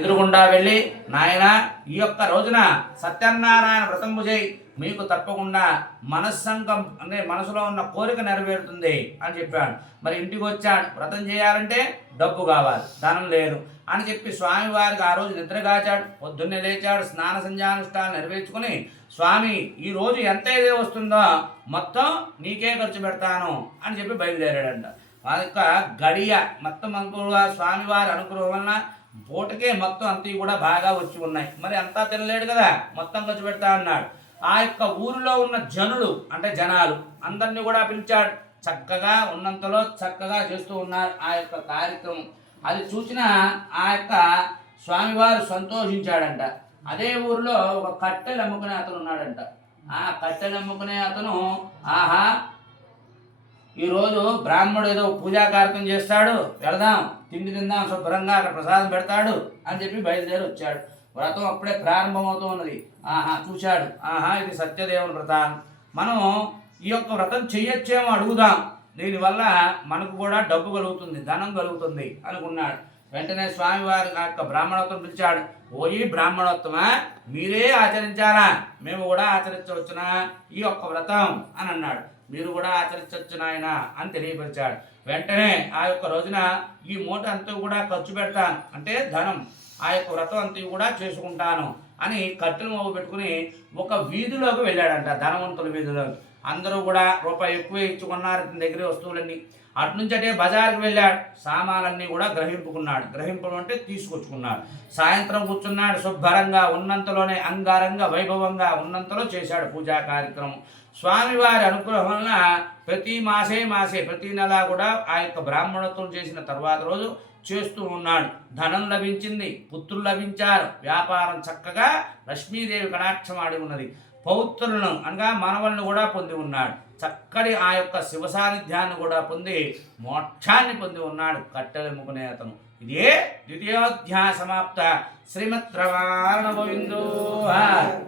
ఎదురుగుండా వెళ్ళి నాయన ఈ యొక్క రోజున సత్యనారాయణ వ్రతము చేయి, మీకు తప్పకుండా మనస్సంకం అంటే మనసులో ఉన్న కోరిక నెరవేరుతుంది అని చెప్పాడు. మరి ఇంటికి వచ్చాడు, వ్రతం చేయాలంటే డబ్బు కావాలి, ధనం లేదు అని చెప్పి స్వామివారికి ఆ రోజు నిద్రగాచాడు. పొద్దున్నే లేచాడు, స్నాన సంధ్యానుష్ఠానం నెరవేర్చుకుని స్వామి ఈ రోజు ఎంతైతే వస్తుందో మొత్తం నీకే ఖర్చు పెడతాను అని చెప్పి బయలుదేరాడంట. ఆ యొక్క గడియ మొత్తం అనుకూలంగా స్వామివారి అనుగ్రహం వలన పూటకే మొత్తం అంతా కూడా బాగా వచ్చి ఉన్నాయి. మరి అంతా తినలేడు కదా, మొత్తం ఖర్చు పెడతా అన్నాడు. ఆ యొక్క ఊరిలో ఉన్న జనులు అంటే జనాలు అందరినీ కూడా పిలిచాడు. చక్కగా ఉన్నంతలో చక్కగా చేస్తూ ఉన్నారు ఆ యొక్క కార్యక్రమం. అది చూసిన ఆ యొక్క స్వామివారు సంతోషించాడంట. అదే ఊరిలో ఒక కట్టెలు అమ్ముకునే అతను ఉన్నాడంట. ఆ కట్టెలు అమ్ముకునే అతను ఆహా ఈరోజు బ్రాహ్మణుడు ఏదో పూజా కార్యక్రమం చేస్తాడు, వెళదాం తిండి తిందాం శుభ్రంగా అక్కడ ప్రసాదం పెడతాడు అని చెప్పి బయలుదేరి వచ్చాడు. వ్రతం అప్పుడే ప్రారంభమవుతూ ఉన్నది. చూశాడు, ఇది సత్యదేవుని వ్రతం, మనం ఈ యొక్క వ్రతం చెయ్యొచ్చేమో అడుగుదాం, దీనివల్ల మనకు కూడా డబ్బు కలుగుతుంది, ధనం కలుగుతుంది అనుకున్నాడు. వెంటనే స్వామివారి యొక్క బ్రాహ్మణోత్వం పిలిచాడు. ఓయి బ్రాహ్మణోత్తమా, మీరే ఆచరించాలా, మేము కూడా ఆచరించవచ్చునా ఈ యొక్క వ్రతం అని అన్నాడు. మీరు కూడా ఆచరించవచ్చు నాయన అని తెలియపరిచాడు. వెంటనే ఆ యొక్క రోజున ఈ మూట అంతా కూడా ఖర్చు పెడతాను, అంటే ధనం, ఆ యొక్క వ్రతం అంతా కూడా చేసుకుంటాను అని కట్టెలు మోగు పెట్టుకుని ఒక వీధిలోకి వెళ్ళాడంట, ధనవంతుల వీధిలోకి. అందరూ కూడా రూపాయి ఎక్కువ ఇచ్చుకున్నారు దగ్గర వస్తువులన్నీ. అటునుంచి అటే బజార్కి వెళ్ళాడు, సామాన్లన్నీ కూడా గ్రహింపడం అంటే తీసుకొచ్చుకున్నాడు. సాయంత్రం కూర్చున్నాడు, శుభ్రంగా ఉన్నంతలోనే అంగారంగ వైభవంగా ఉన్నంతలో చేశాడు పూజా కార్యక్రమం. స్వామివారి అనుగ్రహం వలన ప్రతి మాసే ప్రతి నెల కూడా ఆ యొక్క బ్రాహ్మణత్వం చేసిన తర్వాత రోజు చేస్తూ ఉన్నాడు. ధనం లభించింది, పుత్రులు లభించారు, వ్యాపారం చక్కగా లక్ష్మీదేవి కటాక్షం ఆడి ఉన్నది. పౌత్రులను అనగా మనవలను కూడా పొంది ఉన్నాడు. చక్కటి ఆ యొక్క శివ సాన్నిధ్యాన్ని కూడా పొంది మోక్షాన్ని పొంది ఉన్నాడు కట్టెలు అమ్ముకునే అతను. ఇదే ద్వితీయోధ్యాయ సమాప్త. శ్రీమద్ రమణ గోవిందో.